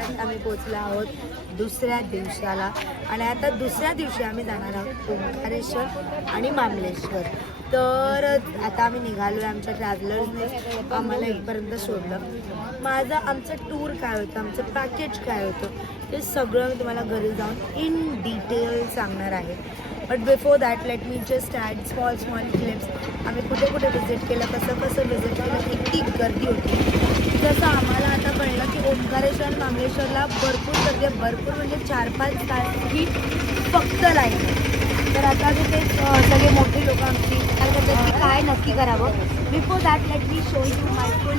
परत आम्ही पोचलो आहोत दुसऱ्या दिवसाला आणि आता दुसऱ्या दिवशी आम्ही जाणार आहोत ओंकारेश्वर आणि मामलेश्वर. तर आता आम्ही निघालो आहे. आमच्या ट्रॅव्हलर्सने आम्हाला इथपर्यंत सोडलं. आमचं टूर काय होतं, आमचं पॅकेज काय होतं ते सगळं मी तुम्हाला घरी जाऊन इन डिटेल सांगणार आहे. But before that let me just add small clips. आम्ही कुठे कुठे व्हिजिट केलं, कसं व्हिजिट केलं, किती गर्दी होती. जसं आम्हाला आता कळलं की ओंकारेश्वर मामलेश्वरला भरपूर गर्दी आहे, भरपूर म्हणजे 4-5 तास ही फक्त लाईन आहे. तर आता मी ते सगळे मोठे लोक आमची विचार करतात की काय नक्की करावं. Before that let me show you my full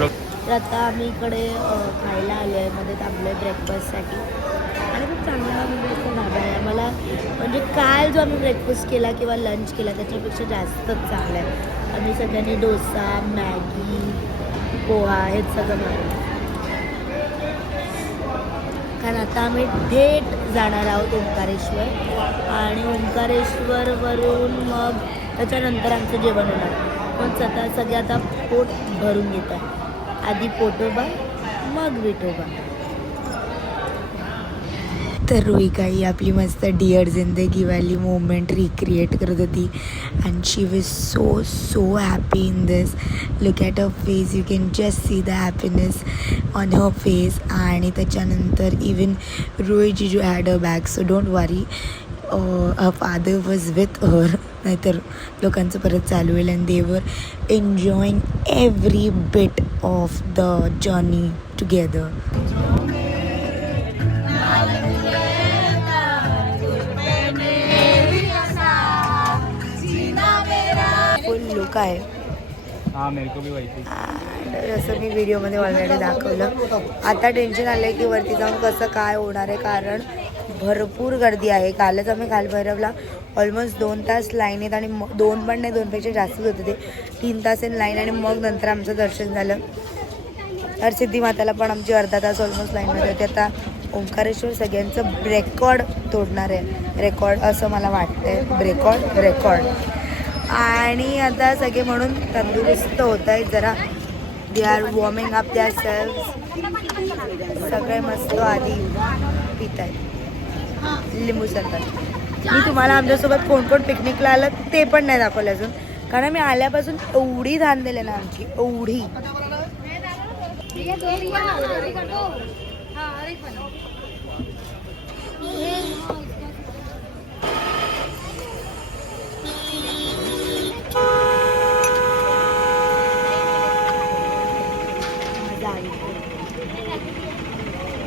look. तर आता आम्ही इकडे खायला आलो आहे, मध्ये थांबलो आहे ब्रेकफास्टसाठी आणि खूप चांगला म्हणजे ढाबा आहे. मला म्हणजे काल जो आम्ही ब्रेकफास्ट केला किंवा लंच केला त्याच्यापेक्षा जास्तच चांगला आहे. आम्ही सगळ्यांनी डोसा, मॅगी, पोहा हे सगळं मागवलं. कारण आता आम्ही थेट जाणार आहोत ओंकारेश्वर आणि ओंकारेश्वरवरून मग त्याच्यानंतर आमचं जेवण होणार. पण सगळे आता पोट भरून घेत आहे. आधी पोटोबा मग विठोबा. तर रोहिका ही आपली मस्त डिअर जिंदगीवाली मोमेंट रिक्रिएट करत होती and she was so happy in this. Look at a face, you can just see the happiness on her face. आणि त्याच्यानंतर even Rohit jiju had a bag, so don't worry, a father was with her. नाहीतर लोकांचं परत चालू होईल. And they were enjoying every bit of the journey together. Full look आहे. जसं मी व्हिडिओमध्ये ऑलरेडी दाखवलं. आता टेन्शन आलं आहे की वरती जाऊन कसं काय होणार आहे, कारण भरपूर गर्दी आहे. कालच आम्ही कालभैरवला ऑलमोस्ट 2 तास लाईनीत आणि 2 पण नाही, 2पेक्षा जास्तच होते ते. 3 तास इन लाईन आणि मग नंतर आमचं दर्शन झालं. तर सिद्धिमाताला पण आमची अर्धा तास ऑलमोस्ट लाईनमध्ये होते. आता ओंकारेश्वर सगळ्यांचं रेकॉर्ड तोडणार आहे, रेकॉर्ड असं मला वाटतं आहे. रेकॉर्ड. आणि आता सगळे म्हणून तंदुरुस्त होत आहेत जरा. They are warming up their selves. सगळे मस्त आधी पित आहेत लिंबू सरबत. मी तुम्हाला आमच्यासोबत कोण कोण पिकनिकला आलं ते पण नाही दाखवलं अजून, कारण मी आल्यापासून एवढी धान दिली ना आमची, एवढी.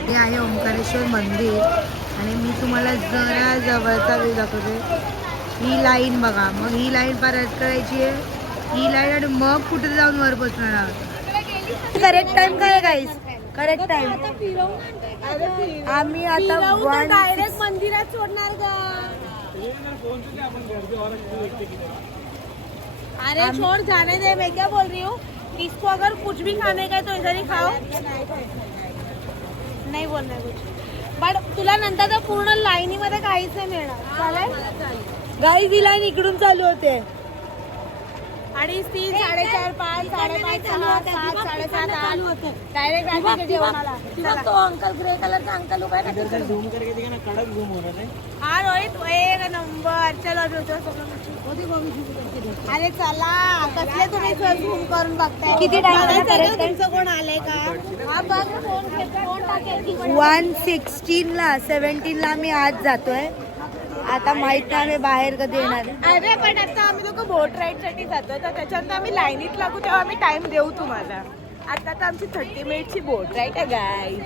हे आहे ओंकारेश्वर मंदिर आणि मी तुम्हाला जरा जवळचा व्ह्यू दाखवते. ही लाईन बघा, मग ही लाईन पार करायची आहे, ही लाईन, आणि मग कुठे जाऊन वर पोचणार आहोत. करेक्ट टाइम काय गाईस? करेक्ट टाइम आम्ही आता डायरेक्ट मंदिरात सोडणार का? अरे छोड़, जाने दे. मैं क्या बोल रही हूँ, इसको अगर कुछ भी खाने का है तो इधर ही खाओ. नाही बोलणार कुछ, बट तुला नंतर तर पूर्ण लाईनीमध्ये काहीच नाही मिळणार. चालेल गाईस, ही लाईन इकडून चालू होते. 2:30, 4:30, 5, 5:30, 6, 7, 7:30, 8 डायरेक्ट आगे जेवणाला. तो अंकल ग्रे कलरचा अंकल उभा आहे ना, झूम करके दिखा ना, कडक झूम हो रहा है. हा रोहित, एक नंबर. चलो अरे चला, कसले तुम्ही झूम करून बघताय? किती टाइम तुमचं कोण आलंय का? हा बघ, फोन टाकेल. 1:16ला 17ला आम्ही आज जातोय. आता माहित नाही आम्ही बाहेर कधी येणार. अरे पण आता आम्ही लोक बोट राईड साठी जातो, तर त्याच्यानंतर आम्ही लाईनीत लागू तेव्हा आम्ही टाइम देऊ तुम्हाला. आता तर आमची 30 मिनिटची बोट राईड आहे गाईज.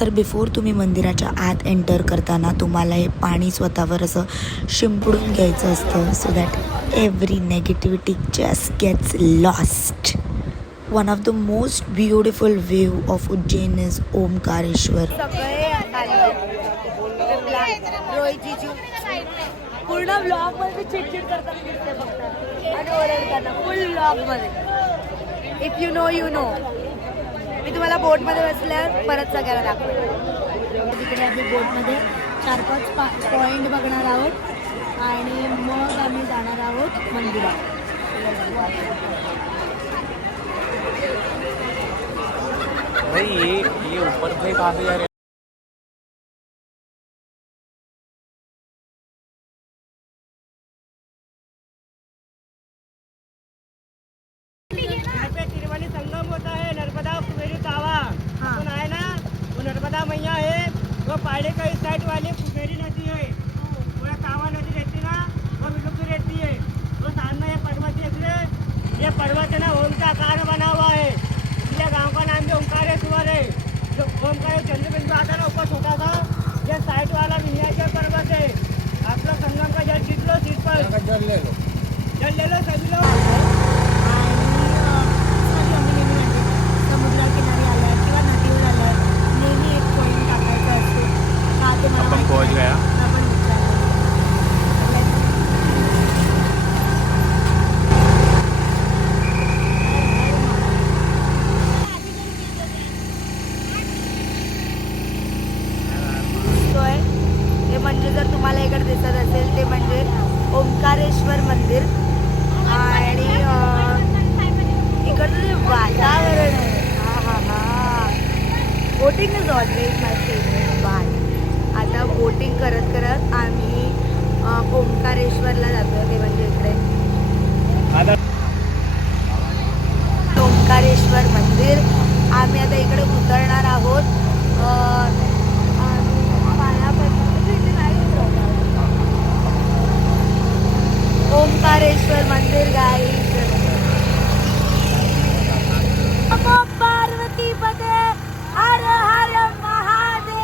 तर बिफोर तुम्ही मंदिराच्या आत एंटर करताना तुम्हाला हे पाणी स्वतःवर असं शिंपडून घ्यायचं असतं, so that every negativity just gets lost. One of the most beautiful view of Ujjain is Omkareshwar. Rohit जिजू पूर्ण ब्लॉग मध्ये चिडचिड करताना दिसते फक्त आणि ओरडताना फुल ब्लॉग मध्ये. If you know you know. मी तुम्हाला बोटमध्ये बसल्यावर परत सगळ्याला दाखवतो. तिकडे आम्ही बोटमध्ये 4-5 पॉईंट बघणार आहोत आणि मग आम्ही जाणार आहोत मंदिरात. भाई ये ऊपर से कहाँ से जा रहे यहाँ पे त्रिवेणी संगम होता है, नर्मदा कुबेरी तावा सुन है ना, वो नर्मदा मैया है, वो पहाड़ी का इस साइड वाली कुबेरी नदी है, वो तावा नदी रहती ना, वो विलुप्त रहती है। तो सामने ये पर्वत है, इसलिए ये पर्वत है ना ओम का आकार बना हुआ है, इसलिए गांव का नाम भी ओमकारेश्वर है। जो ओमकार चंद्रबिंदु आता है ना ऊपर छोटा सा, ये साइड वाला विंध्याचल पर्वत है। आप लोग संगम का जल जीत लो, सीट पर जल ले लो सभी लोग। समुद्राकिनारी आलाय किंवा नदीवर आलाय नेहमी एक पॉईंट टाकायचा असतो हा ते मला अपन माहिती पहुंच आहे. गया. आपण विचारलं. दिसतोय ते म्हणजे जर तुम्हाला इकडे दिसत असेल ते म्हणजे ओंकारेश्वर मंदिर आणि इकडचं जे वातावरण आहे हा हा हा boating is always my favourite part. आता बोटिंग करत करत आम्ही ओंकारेश्वरला जातोय ते म्हणजे इकडे ओंकारेश्वर मंदिर. आम्ही आता इकडे उतरणार आहोत. आम्ही पायापासून इथे नाही उतरणार. ओंकारेश्वर मंदिर गाईस. नमो पार्वती पते हर हर महादेव.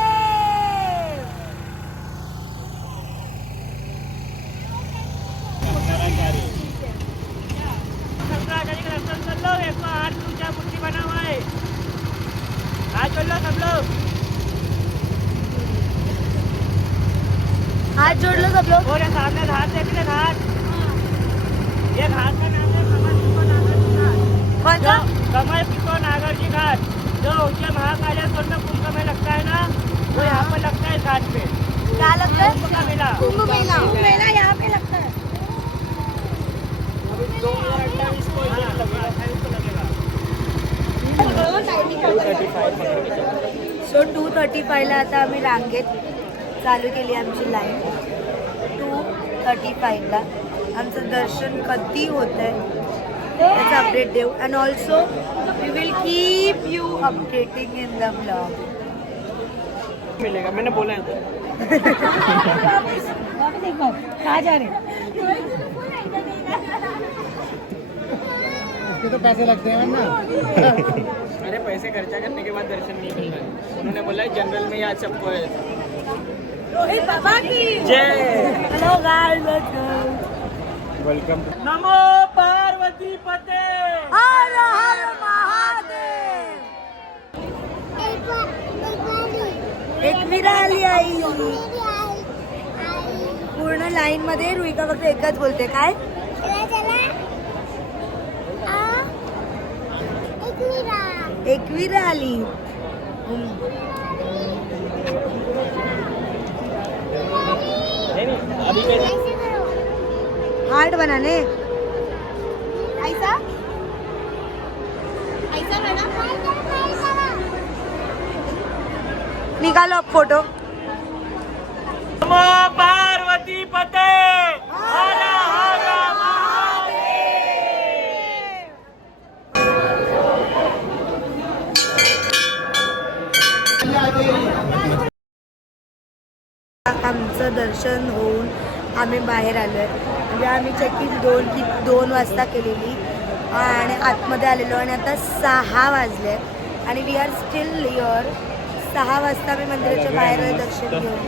चल लो, एक हाथ ऊंचा मूर्ति बना हुआ है, हाथ चल लो सब लोग, हाथ जोड़ लो सब लोग. और ये सामने घाट देख ले, घाट, ये घाट का नाम है कमल पिको नागर जी घाट. कौन सा? कमल पिको नागर जी घाट, जो ऊंचे महाकालेश्वर में कुंभ में लगता है ना, वो यहाँ पर लगता है घाट पे. क्या लगता है? कुंभ का मेला. कुंभ मेला. कुंभ मेला यहाँ पे लगता है. 2028 को लगेगा. सो 2:35 ला आता आम्ही रांगेत चालू केली आमची लाईन. 2:35 ला आमचं दर्शन कधी होत आहे त्याचं अपडेट देऊ. And also we will keep you updating in the blog. मिलेगा, मैंने बोला है. कहाँ जा रहे? इसके तो पैसे लगते हैं ना. अरे पैसे खर्चा करने के बाद दर्शन नहीं मिल रहा है. उन्होंने बोला है जनरल में आज सबको है. बाबा की जय. Hello guys. वेलकम. नमो पार्वती पते. हर हर महादेव. एकविरा आली आई. पूर्ण लाईन मध्ये रुईका फक्त एकच बोलते काय एकविरा आली. अभी कैसे हार्ट बनाने ऐसा ऐसा बना. निकालो अब फोटो. नमो पार्वती पते हर हर आमचं दर्शन होऊन आम्ही बाहेर आलो आहे. म्हणजे आम्ही चेकिंग 2 वाजता केलेली आणि आतमध्ये आलेलो आणि आता 6 वाजले आणि वी आर स्टील हिअर. 6 वाजता आम्ही मंदिराच्या बाहेर दर्शन घेऊन.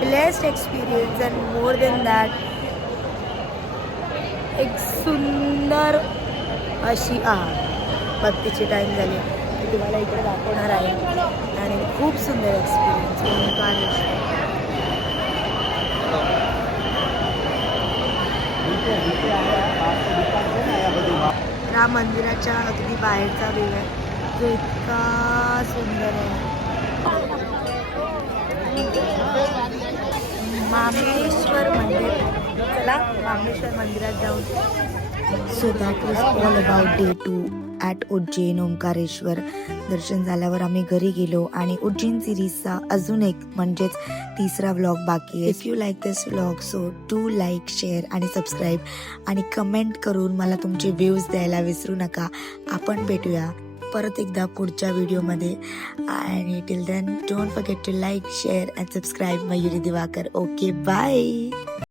Blessed experience and more than that एक सुंदर अशी भक्तीची टाईम झाली मी तुम्हाला इकडे दाखवणार आहे आणि खूप सुंदर एक्सपिरियन्स. ओंकारेश्वर या मंदिराच्या अगदी बाहेरचा व्ह्यू आहे जो इतका सुंदर आहे. मामेश्वर मंदिर. चला रामेश्वर मंदिरात जाऊन. So that was all about day 2 at Ujjain Omkareshwar. दर्शन झाल्यावर आम्ही घरी गेलो आणि उज्जैन सिरीजचा अजून एक म्हणजेच तिसरा व्लॉग बाकी आहे. If you like this vlog so do like, share आणि सबस्क्राईब आणि कमेंट करून मला तुमचे व्ह्यूज द्यायला विसरू नका. आपण भेटूया परत एकदा पुढच्या व्हिडिओमध्ये. आणि till then don't forget to like, share and subscribe Mayuri Diwakar. Okay, bye.